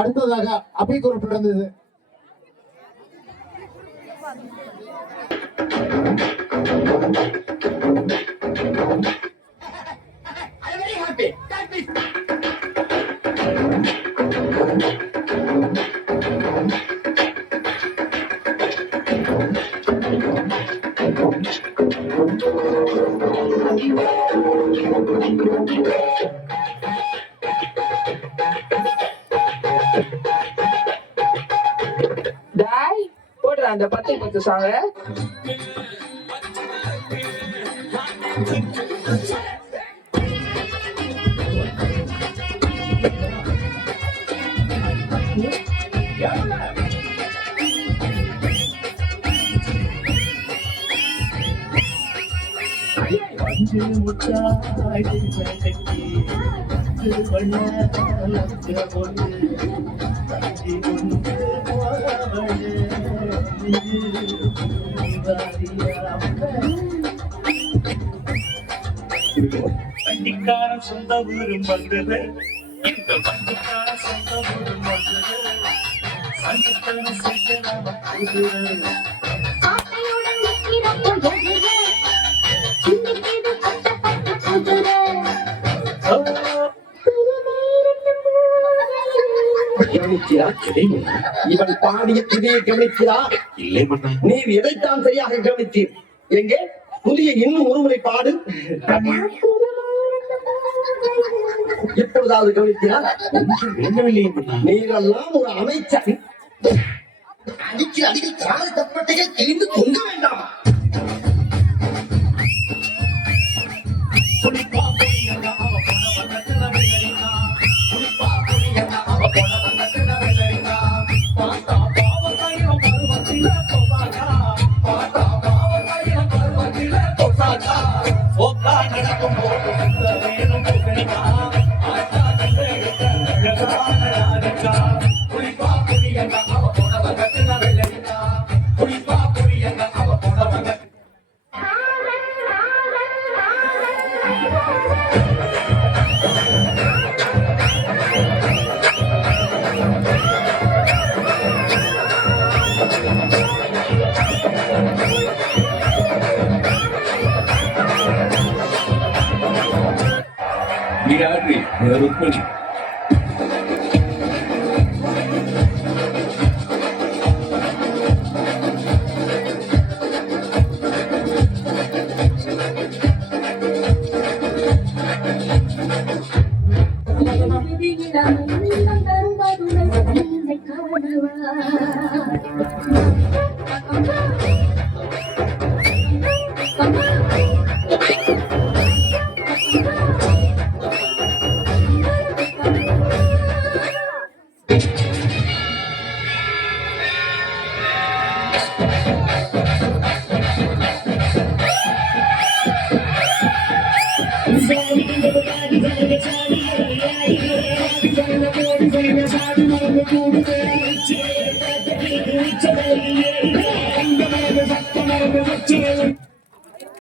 அடுத்ததாக அபி குறிப்பிட்டிருந்தது. போடுற அந்த 10 சாங்க வண்டிக்காரன் சொந்த ஊரும் வந்தது, இந்த வண்டிக்காரன் சொந்த ஊரும் வந்தது, சங்கத்தனம் செய்ய நாம கூடுது. இவன் பாடிய துதியை கவனிக்கிறா? இல்லை மன்னா. நீர் எதைத்தான் சரியாக கவனித்தீர்? எங்கே புதிய இன்னும் ஒருமுறை பாடு. எப்பொழுதாவது கவனிக்கிறா? என்னவில்லையே மன்னா. நீரெல்லாம் ஒரு அமைச்சர். அடிக்கிற அடியில் காலை தப்பட்டைகள் தெரிந்து தொங்க வேண்டாமா? யாரு ருக்மணி? Good.